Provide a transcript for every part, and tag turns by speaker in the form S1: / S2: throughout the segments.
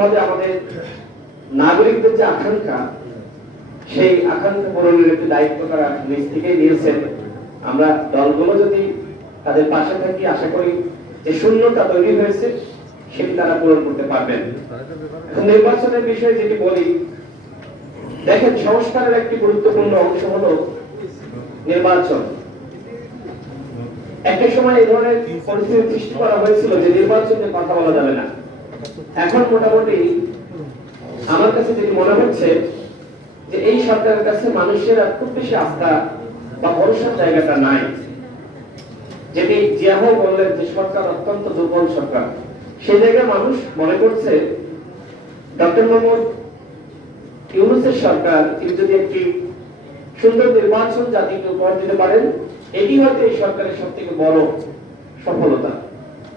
S1: ভাবে আমাদের নাগরিকদের যে আকাঙ্ক্ষা, সেই আকাঙ্ক্ষা পূরণের একটি দায়িত্ব তারা নিজ থেকেই নিয়েছেন। আমরা দলগুলো যদি তাদের পাশে থাকি, আশা করি যে শূন্যতা তৈরি হয়েছে, সেটি তারা পূরণ করতে পারবেন। এখন নির্বাচনের বিষয়ে যেটি বলি, দেখেন, সংস্কারের একটি গুরুত্বপূর্ণ অংশ হলো নির্বাচন। একটা সময় এই ধরনের পরিস্থিতি সৃষ্টি করা হয়েছিল যে নির্বাচন নিয়ে কথা বলা যাবে না। এখন মোটামুটি আমার কাছে যেটি মনে হচ্ছে যে এই সরকারের কাছে মানুষের আর খুব বেশি আস্থা বা ভরসার জায়গাটা নাই। যেটি জিয়াহ বললেন যে সরকার অত্যন্ত দুর্বল সরকার। সেই জায়গায় মানুষ মনে করছে, ডক্টর মোহাম্মদ ইউনুসের সরকার, তিনি যদি একটি সুন্দর নির্বাচন জাতিকে উপহার দিতে পারেন, এটি হয়তো এই সরকারের সব থেকে বড় সফলতা।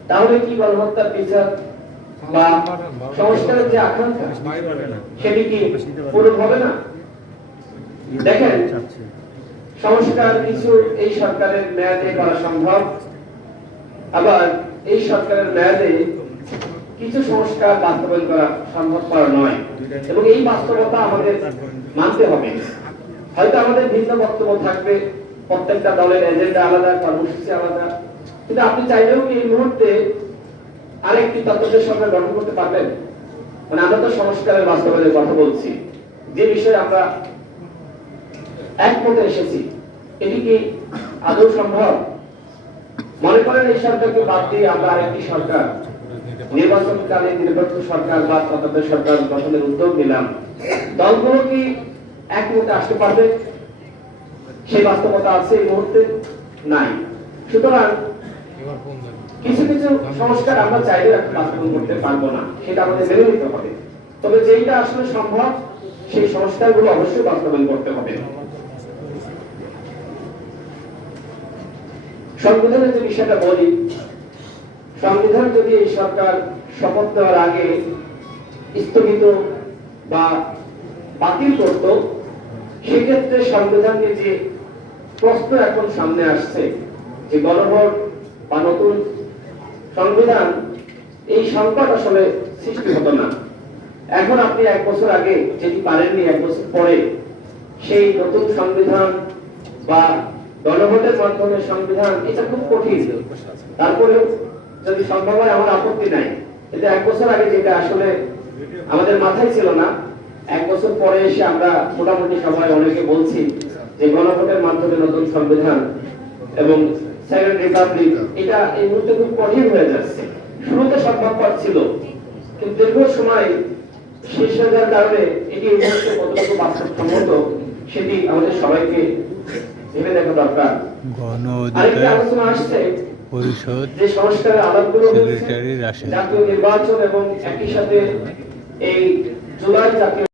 S1: তাহলে কি গণহত্যার বিচার বা সংস্কারের যে আকাঙ্ক্ষা, সেটি কি পূরণ হবে না? দেখেন, সংস্কার কিছু এই সরকারের মেয়াদে করা সম্ভব, আবার এই সরকারের মেয়াদে কিছু সংস্কার বাস্তবায়ন করা সম্ভব করা নয়। এবং এই বাস্তবতা আমাদের মানতে হবে। হয়তো আমাদের ভিন্ন বক্তব্য থাকবে, প্রত্যেকটা দলের এজেন্ডা আলাদা, কর্মসূচি আলাদা, কিন্তু আপনি চাইলেও কি এই মুহূর্তে আরেকটি তত্ত্বের সরকার গঠন করতে পারবেন মানে আমরা তো সংস্কারের বাস্তবায়নের কথা বলছি, যে বিষয়ে আমরা একমতে এসেছি, এটি কি আদৌ সম্ভব? মনে করেন এই সরকারকে বাদ দিয়ে আমরা আরেকটি সরকার নির্বাচনকালে নিরপেক্ষ সরকার বা তত্ত্বাবধায়ক সরকার গঠনের উদ্যোগ নিলাম। দলগুলো কি একমতে আসতে পারবে? সেই বাস্তবতা আছে এই মুহূর্তে নাই। সুতরাং কিছু কিছু সংস্কার আমরা চাইলে এখন বাস্তবায়ন করতে পারব না, সেটা আমাদের মেনে নিতে হবে। তবে যেইটা আসলে সম্ভব, সেই সংস্কারগুলো অবশ্যই বাস্তবায়ন করতে হবে। সংবিধানের যে বিষয়টা বলি, সংবিধান যদি এই সরকার শপথ দেওয়ার আগে স্থগিত বা বাতিল করত, সেক্ষেত্রে সংবিধানে যে প্রশ্ন এখন সামনে আসছে, যে গণভোট বা নতুন সংবিধান, এই সংকট আসলে সৃষ্টি হতো না। এখন আপনি এক বছর আগে যেটি পারেননি, এক বছর পরে সেই নতুন সংবিধান বা গণভোটের মাধ্যমে সংবিধান, এটা খুব কঠিন। তারপরেও যদি সম্ভব হয়, আমার আপত্তি নাই। এটা এক বছর আগে যেটা আসলে আমাদের মাথায় ছিল না, এক বছর পরে এসে আমরা মোটামুটি সবাই অনেকে বলছি যে গণভোটের মাধ্যমে নতুন সংবিধান এবং সেকেন্ড রিপাবলিক এটা এই মুহূর্তে খুব কঠিন হয়ে যাচ্ছে। শুরুতে সম্ভবপর ছিল কিন্তু দীর্ঘ সময় শেষ হয়ে যাওয়ার কারণে এটি এই মুহূর্তে কতটুকু বাস্তবসম্মত সেটি আমাদের সবাইকে ভেবে দেখা দরকার। আরেকটি আলোচনা আসছে
S2: পরিষদ
S1: যে সংস্কারের আলাপগুলো
S2: সেক্রেটারি
S1: জাতীয় নির্বাচন এবং একই সাথে এই জুলাই জাতীয়